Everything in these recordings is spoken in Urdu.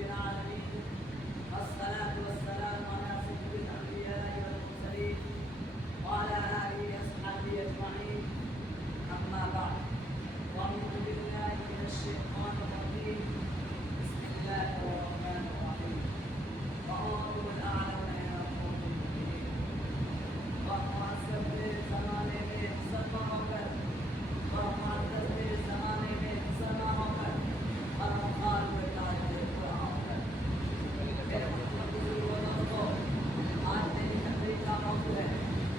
العالمين والصلاة والسلام على سيد الأنبياء والمرسلين وعلى آله وأصحابه أجمعين. أما بعد، أعوذ بالله من الشيطان الرجيم. بسم الله الرحمن الرحيم. وأنتم الأعلون إن كنتم مؤمنين. ومعذب زمانے میں مسلمان ہو کر اور معذب زمانے میں مسلمان ہو کر اور مخالف قرآن ہو کر میرے محترم بزرگوں دوستوں، آج میری تقریر کا موضوع ہے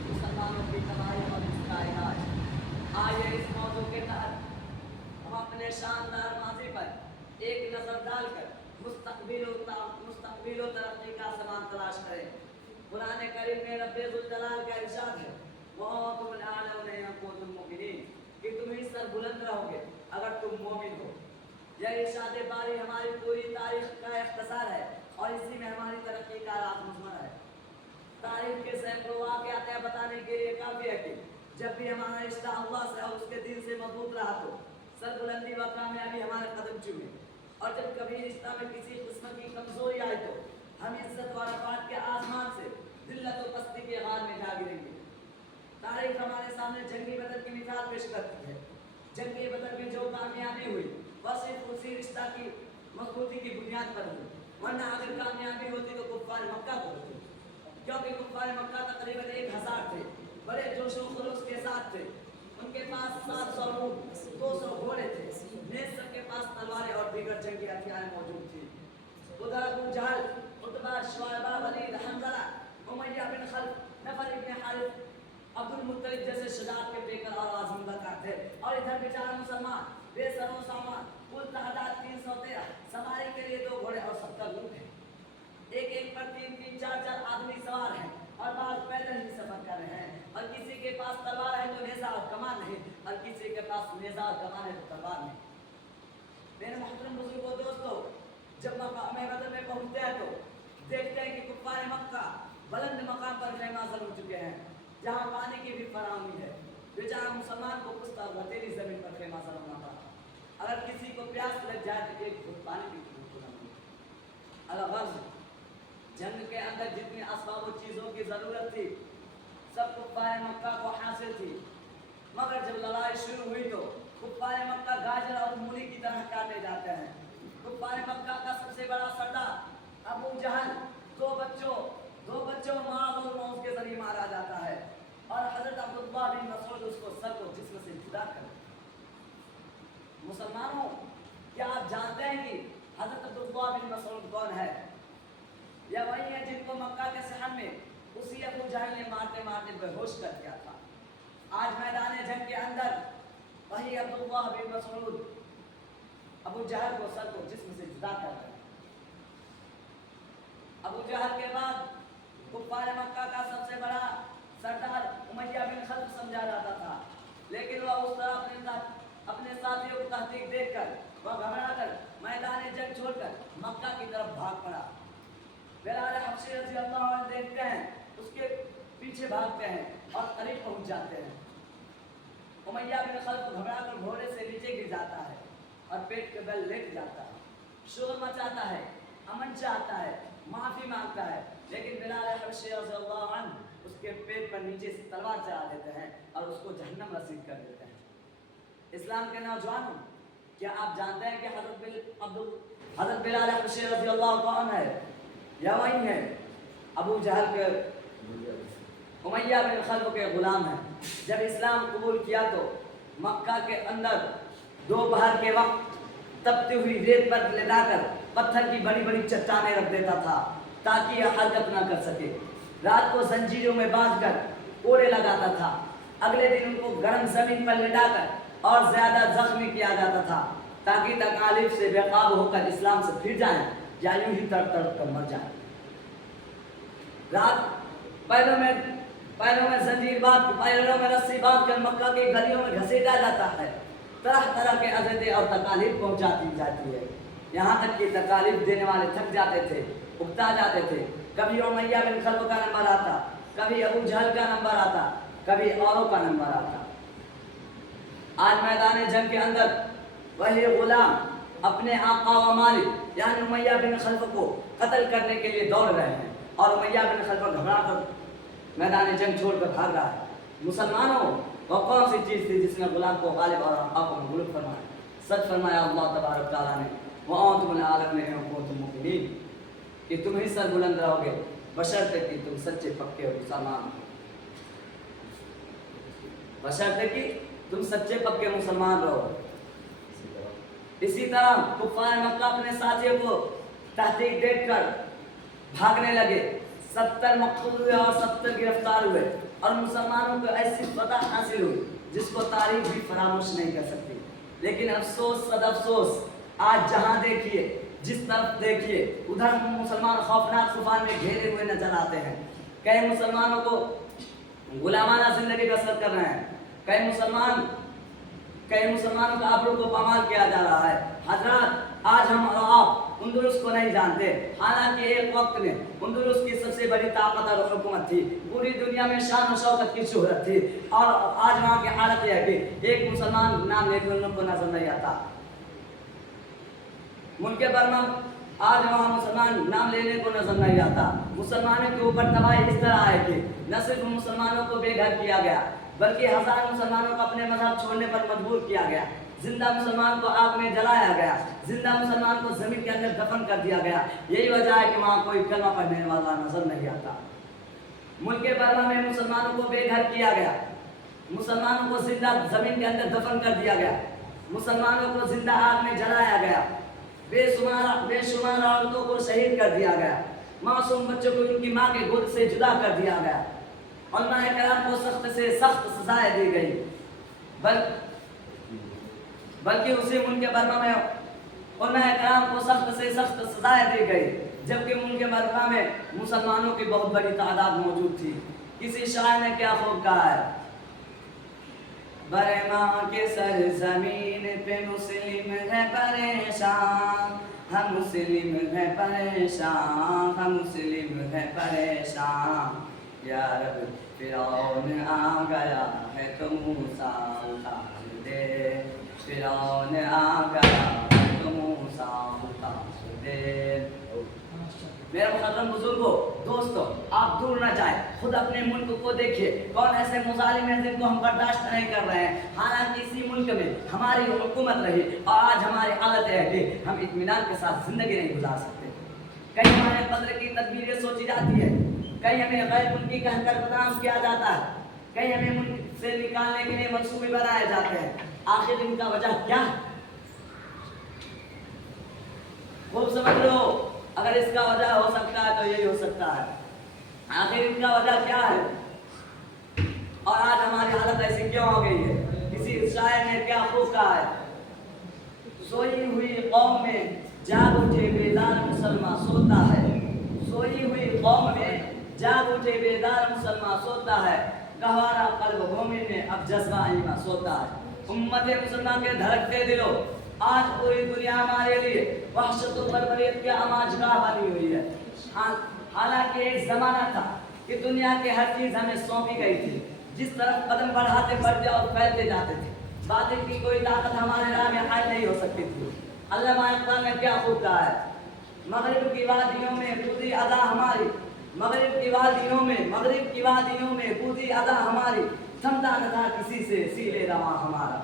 مسلمانوں کی تباہی اور اس کا علاج۔ آئیے اس موضوع کے تحت ہم اپنے شاندار ماضی پر ایک نظر ڈال کر مستقبل و ترقی کا سامان تلاش کریں۔ قرآن کریم میں رب ذوالجلال کا ارشاد ہے وَأَنتُمُ الْأَعْلَوْنَ إِن كُنتُم مُؤْمِنِينَ کہ تم ہی سر بلند رہو گے اگر تم مومن ہو۔ یہ ارشاد باری ہماری پوری تاریخ کا اختصار ہے اور اسی میں ہماری ترقی کا راز مضمر ہے۔ تاریخ کے سینکڑوں واقعات بتانے کے لیے کافی ہے کہ جب بھی ہمارا رشتہ اللہ سے اور اس کے دین سے مضبوط رہا تو سربلندی و کامیابی ہمارے قدم چومے، اور جب کبھی رشتہ میں کسی قسم کی کمزوری آئے تو ہم عزت و عرفات کے آسمان سے ذلت و پستی کے غار میں جا گریں گے۔ تاریخ ہمارے سامنے جنگی بدر کی مثال پیش کرتی ہے۔ جنگی بدر میں جو کامیابی ہوئی وہ صرف اسی رشتہ کی مضبوطی کی بنیاد پر ہوئی، ورنہ اگر کامیابی ہوتی تو کفار مکہ کو ہوتی، کیونکہ کفار مکہ تقریباً 1000 تھے، بڑے جوش و خروش کے ساتھ تھے۔ ان کے پاس 700 اونٹ، 200 گھوڑے تھے، نیز سب کے پاس تلواریں اور دیگر جنگی ہتھیار موجود تھی۔ ادھر ابو جہل، عتبہ، شعیبہ، ولید، حنظلہ، امیہ بن خلف، نفر ابن حارث، عبد المطلب جیسے شجاعت کے پیکر اور آزمودہ کار تھے، اور ادھر بیچارہ مسلمان بے سر و سامان، کل تعداد 313، سواری کے لیے 2 گھوڑے اور 70 اونٹ ہیں۔ ایک پر 3 4 آدمی سوار ہیں اور بعض پیدل ہی سفر کر رہے ہیں، اور کسی کے پاس تلوار ہے تو نیزہ اور کمان نہیں، اور کسی کے پاس نیزہ اور کمان ہے تو تلوار نہیں۔ میرے محترم بزرگوں دوستو، جب مقام بدر میں پہنچتے ہیں تو دیکھتے ہیں کہ کفار مکہ بلند مقام پر خیمہ زن ہو چکے ہیں جہاں پانی کی بھی فراہمی ہے۔ بیچارہ مسلمان کو پست اور ریتیلی زمین پر خیمہ زن ہونا پڑا۔ اگر کسی کو پیاس لگ جائے تو ایک گھٹ پانی بھی نہ ملے۔ الغرض جنگ کے اندر جتنی اسباب و چیزوں کی ضرورت تھی سب کفار مکہ کو حاصل تھی، مگر جب لڑائی شروع ہوئی تو کفار مکہ گاجر اور مولی کی طرح کاٹے جاتے ہیں۔ کفار مکہ کا سب سے بڑا سردار ابو جہل دو بچوں معاذ اور موز کے ذریعے مارا جاتا ہے، اور حضرت عبداللہ بن مسعود اس کو سر کو جسم سے جدا کر دیتا ہے۔ مسلمانوں، کیا آپ جانتے ہیں کہ حضرت عبداللہ بن مسعود کون ہے؟ یہ وہی ہے جن کو مکہ کے صحن میں اسی ابو جہل نے مارتے مارتے بے ہوش کر دیا تھا۔ آج میدان جنگ کے اندر وہی عبداللہ بن مسعود ابو جہل کو سر کو جسم سے جدا کر رہے ہیں۔ ابو جہل کے بعد کفار مکہ کا سب سے بڑا سردار امیہ بن خلف سمجھا جاتا تھا، لیکن وہ اس طرح اپنے ساتھیوں کو تحقیق دیکھ کر وہ گھبرا کر میدان جنگ چھوڑ کر مکہ کی طرف بھاگ پڑا۔ بلال حبشی رضی اللہ عنہ دیکھتے ہیں، اس کے پیچھے بھاگتے ہیں اور قریب پہنچ جاتے ہیں۔ امیہ بن خلف گھبرا کر گھوڑے سے نیچے گر جاتا ہے اور پیٹ کے بل لیٹ جاتا ہے، شور مچاتا ہے، امن چاہتا ہے، معافی مانگتا ہے، لیکن بلال حبشی رضی اللہ عنہ اس کے پیٹ پر نیچے سے تلوار چلا دیتے ہیں اور اس کو جہنم رسید کر دیتے ہیں۔ اسلام کے نوجوانوں، کیا آپ جانتے ہیں کہ حضرت بلال حبشی رضی اللہ عنہ ہے یا وہی ہے ابو جہل کے امیہ بن خلف کے غلام ہیں؟ جب اسلام قبول کیا تو مکہ کے اندر دوپہر کے وقت تپتی ہوئی ریت پر لٹا کر پتھر کی بڑی بڑی چٹانیں رکھ دیتا تھا تاکہ یہ حرکت نہ کر سکے۔ رات کو زنجیروں میں باندھ کر کوڑے لگاتا تھا۔ اگلے دن ان کو گرم زمین پر لٹا کر اور زیادہ زخمی کیا جاتا تھا تاکہ تکالیف سے بے قابو ہو کر اسلام سے پھر جائیں یا یوں ہی تڑپ تڑپ کر مر جائیں۔ رات پیروں میں زنجیر باندھ، پیروں میں رسی باندھ کر مکہ کی گلیوں میں گھسیٹا جاتا ہے۔ طرح طرح کے اذیتیں اور تکالیف پہنچاتی جاتی ہے، یہاں تک کہ تکالیف دینے والے تھک جاتے تھے، اکتا جاتے تھے۔ کبھی امیہ بن خلف کا نمبر آتا، کبھی ابو جہل کا نمبر آتا، کبھی اوروں کا نمبر آتا۔ آج میدان جنگ کے اندر وہی غلام اپنے آقا و مالک یعنی امیہ بن خلف کو قتل کرنے کے لیے دوڑ رہے ہیں، اور امیہ بن خلف گھبرا کر میدان جنگ چھوڑ کر بھاگ رہا ہے۔ مسلمانوں، وہ کون سی چیز تھی جس نے غلام کو غالب اور آقا کو مغلوب فرمایا؟ سچ فرمایا اللہ تبارک تعالیٰ نے، وَأَنْتُمُ الْأَعْلَوْنَ إِن كُنتُم مُؤْمِنِينَ، کہ تم ہی سر بلند رہو گے بشرطے کہ تم سچے پکے مسلمان ہو، بشرطے کہ تم سچے پکے مسلمان رہو۔ اسی طرح کفار مکہ اپنے ساتھیوں کو تحقیق دیکھ کر بھاگنے لگے، 70 مقتول ہوئے اور 70 گرفتار ہوئے، اور مسلمانوں کو ایسی فتح حاصل ہوئی جس کو تاریخ بھی فراموش نہیں کر سکتی۔ لیکن افسوس صد افسوس، آج جہاں دیکھیے، جس طرف دیکھیے، ادھر مسلمان خوفناک طوفان میں گھیرے ہوئے نظر آتے ہیں۔ کئی مسلمانوں کو غلامانہ زندگی بسر کر رہے ہیں، کئی مسلمانوں کا آبرو کو پامال کیا جا رہا ہے۔ حضرات، آج ہم اور آپ اندلس کو نہیں جانتے، حالانکہ ایک وقت میں اندلس کی سب سے بڑی طاقت اور حکومت تھی، پوری دنیا میں شان و شوکت کی شہرت تھی، اور آج وہاں کی حالت یہ ہے کہ ایک مسلمان نام لینے والوں کو نظر نہیں آتا۔ ملک برما، آج وہاں مسلمان نام لینے کو نظر نہیں آتا۔ مسلمانوں کے اوپر تباہی اس طرح ہے کہ نہ صرف مسلمانوں کو بے گھر کیا گیا، بلکہ ہزار مسلمانوں کو اپنے مذہب چھوڑنے پر مجبور کیا گیا، زندہ مسلمان کو آگ میں جلایا گیا، زندہ مسلمان کو زمین کے اندر دفن کر دیا گیا۔ یہی وجہ ہے کہ وہاں کوئی کلمہ پڑھنے والا نظر نہیں آتا۔ ملک برما میں مسلمانوں کو بے گھر کیا گیا، مسلمانوں کو زندہ زمین کے اندر دفن کر دیا گیا، مسلمانوں کو زندہ آگ میں جلایا گیا، بے شمار عورتوں کو شہید کر دیا گیا، معصوم بچوں کو ان کی ماں کے گود سے جدا کر دیا گیا، علماء کرام کو سخت سے سخت سزائیں دی گئی، بلکہ اسی ملک برما میں علماء کرام کو سخت سے سخت سزائیں دی گئی، جبکہ ملک برما میں مسلمانوں کی بہت بڑی تعداد موجود تھی۔ کسی شاعر نے کیا خوب کہا ہے، برما کے سرزمین پہ مسلم ہے پریشان، ہم مسلم ہے پریشان، ہم مسلم ہے پریشان، یا رب فرعون آ گیا ہے تو موسیٰ اتار دے، فرعون آ گیا ہے تو موسیٰ اتار دے۔ میرے محترم بزرگوں، دوستوں، آپ دور نہ جائیں، خود اپنے ملک کو دیکھیے، کون ایسے مظالم ہیں جن کو ہم برداشت نہیں کر رہے ہیں، حالانکہ اسی ملک میں ہماری حکومت رہی، اور آج ہماری حالت ہے کہ ہم اطمینان کے ساتھ زندگی نہیں گزار سکتے۔ کہیں ہمارے قدر کی تدبیریں سوچی جاتی ہے، کہیں ہمیں غیر ملکی کہہ کر بدنام کیا جاتا ہے، کہیں ہمیں ملک سے نکالنے کے لیے منصوبے بنائے جاتے ہیں۔ آخر ان کا وجہ کیا ہے؟ خوب سمجھ لو، اگر اس کا وجہ ہو سکتا ہے تو یہی ہو سکتا ہے۔ آخر ان کا وجہ کیا ہے، اور آج ہماری حالت ایسی کیوں ہو گئی ہے؟ کسی شاعر نے کیا خوب کہا ہے، سوئی ہوئی قوم میں جاگ اٹھے بیدار مسلمان سوتا ہے، سوئی ہوئی قوم میں جاگ اٹھے بیدار مسلمان سوتا ہے، گہوارہ قلب مومن میں اب جذبہ ایمان سوتا ہے۔ امت مسلمان کے دھڑکتے دلوں، آج پوری دنیا ہمارے لیے وحشت و بربریت کی آماجگاہ بنی ہوئی ہے۔ حالانکہ ایک زمانہ تھا کہ دنیا کے ہر چیز ہمیں سونپی گئی تھی، جس طرف قدم بڑھاتے بڑھتے اور پھیلتے جاتے تھے، باطل کی کوئی طاقت ہمارے راہ میں حائل نہیں ہو سکتی تھی۔ علامہ اقبال نے کیا خوب کہا ہے، مغرب کی وادیوں میں خودی ادا ہماری، مغرب کی وادیوں میں خودی ادا ہماری، تھمتا نہ تھا کسی سے سیلے رواں ہمارا۔